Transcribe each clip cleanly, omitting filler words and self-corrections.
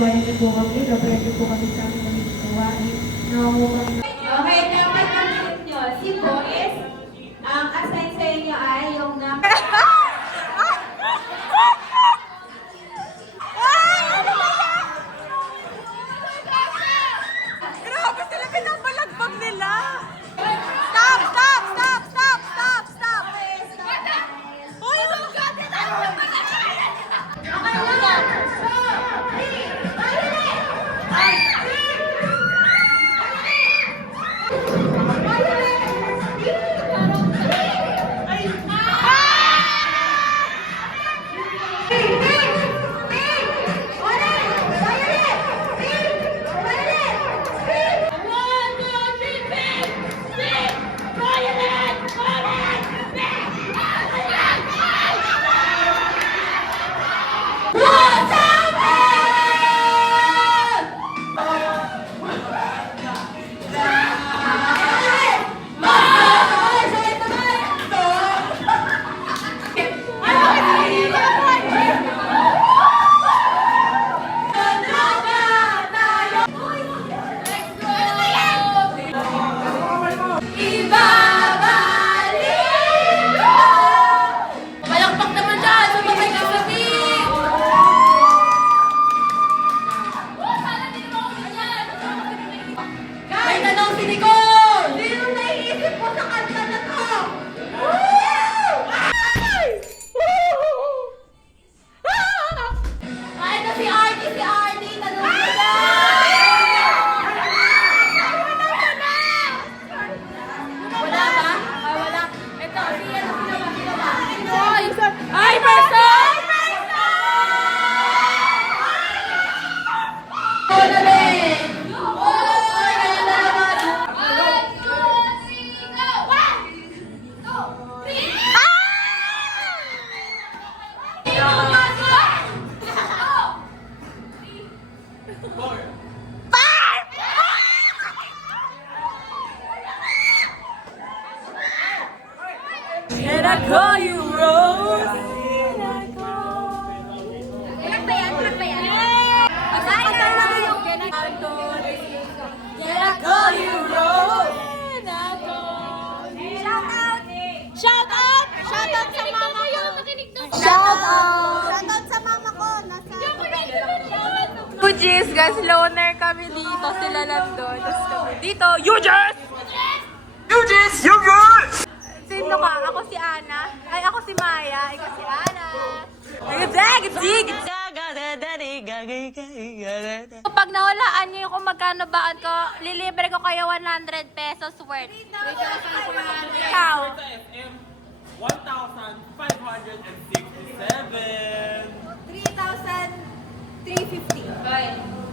Matutulungan niyo po kami, gabayan niyo po kami sa aming mga gawain. Nawawa kami. Okay, dapat natin nyo. Si Boys, ang assign sa inyo ay yung Grabe sila, pinapalagbag nila! Stop! Stop! Stop! Stop! Stop! Stop! Uy, oh my God! Can I call you Rose? Ulag ba yan? Ulag ba yan? Masakatan na yung Can I call you Rose? Shout out! Shout out! Shout out sa mama ko! Shout out! Shout out sa mama ko! Nasa Ujis, guys, loner kami dito. Sila nandun. Tapos kami dito. Ujis! Ujis! Ujis! Sino ka? Ako si Ana. Ay, ako si Maya. Ikaw si Ana. Pag nawalaan niyo yung kung magkano baan ko, lilibre ko kayo 100 pesos worth. Ikaw. 1,567. 3,350.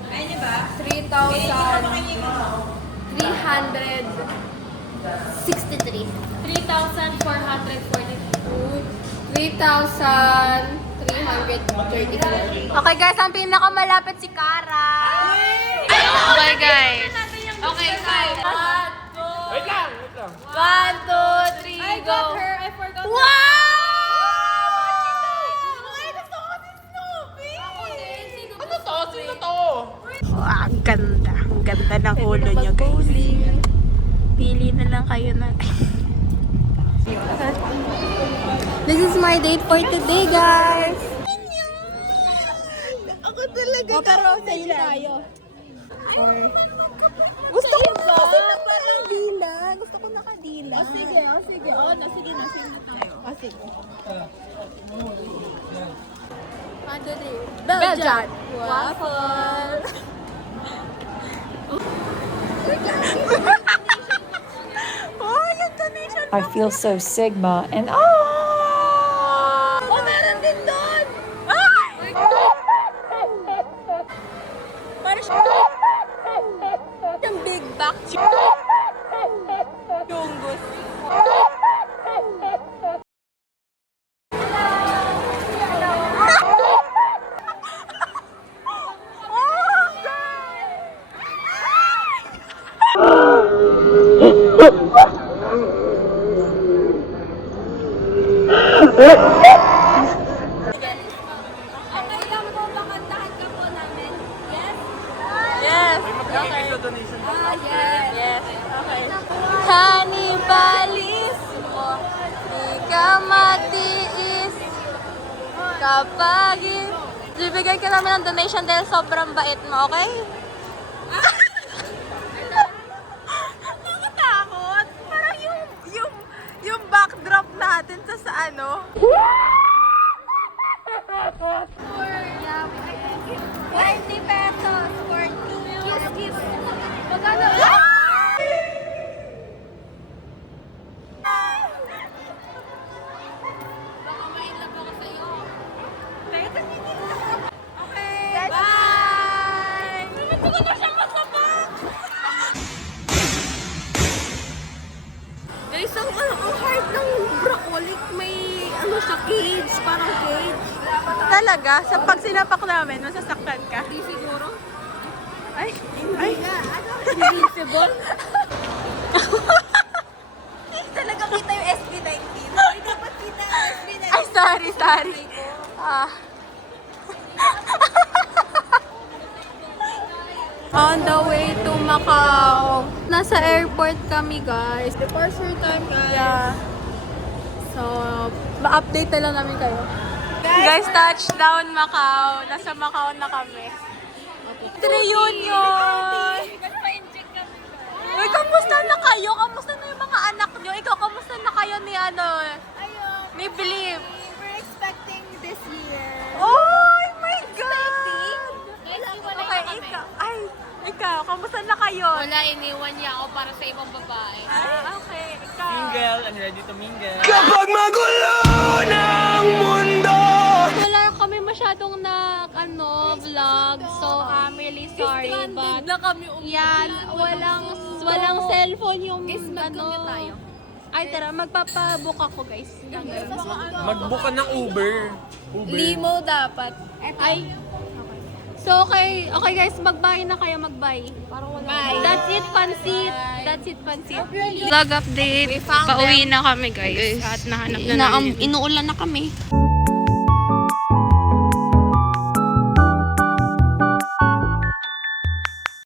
Ayun niyo ba? 3,363. 3,434. Okay guys, ang pinakamalapit si Kara. Okay guys. Okay guys. Wait lang, wait lang. 1, 2, 3, go. I forgot Wow! Ay, gusto ko si Snoopy. Ano to? Sino to? Oh, ang ganda. Ang ganda ng ulo niyo guys. Pili na lang kayo na. This is my date for today, guys. Ako talaga. Oh, pero sa'yo tayo. Gusto ko na kasi nakadila. Gusto ko nakadila. Sige. Oh, sige na tayo. Sige. 1, 2, 3. Belgian. Waffle. Oh, yung donation. I feel so Sigma and Oh, meron din doon. Ay! Parang yung big back. Yung gusto. Okay lang po, pakantahan ka po namin. Yes? Yes. Okay. Kannibalismo, di ka matiis kapag bibigay ka namin ng donation dahil sobrang bait mo, okay? Nakatakot. Parang yung backdrop natin sa ano. 20 pesos for 2 kiss. Magkano? Okay, bye! Hindi ko na siya masabak! Guys, ang hard ng broccoli. May ano siya, cage. Parang cage. Talaga? Sa pag sinapak namin, masasaktan ka? Hindi siguro. Ay! Invisible. Talaga kita yung SB19. Ay, dapat kita yung SB19. Ay, sorry. On the way to Macau. Nasa airport kami, guys. Departure time, guys. Yeah. So, ma-update na lang namin kayo. Guys, touchdown Macau. Nasa Macau na kami. Reunion! Uy, kamusta na kayo? Kamusta na yung mga anak nyo? Ikaw, kamusta na kayo ni ni Believe? We're expecting this year. Oh my God! Okay, ikaw, kamusta na kayo? Wala, iniwan niya ako para sa ibang babae. Okay, ikaw. Mingle and ready to mingle. Wala kami masyadong vlog, so I'm really sorry, but na kami yan, walang cellphone yung tayo. Ay, tara, magpapabook ako, guys. Mag-book ka ng Uber. Limo dapat. Ay, so okay guys, mag-bye na kayo, mag-bye. Bye. That's it, pansit. Vlog update. Pauwi na kami, guys. At nahanap na namin. Inuulan na kami.